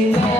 Amen.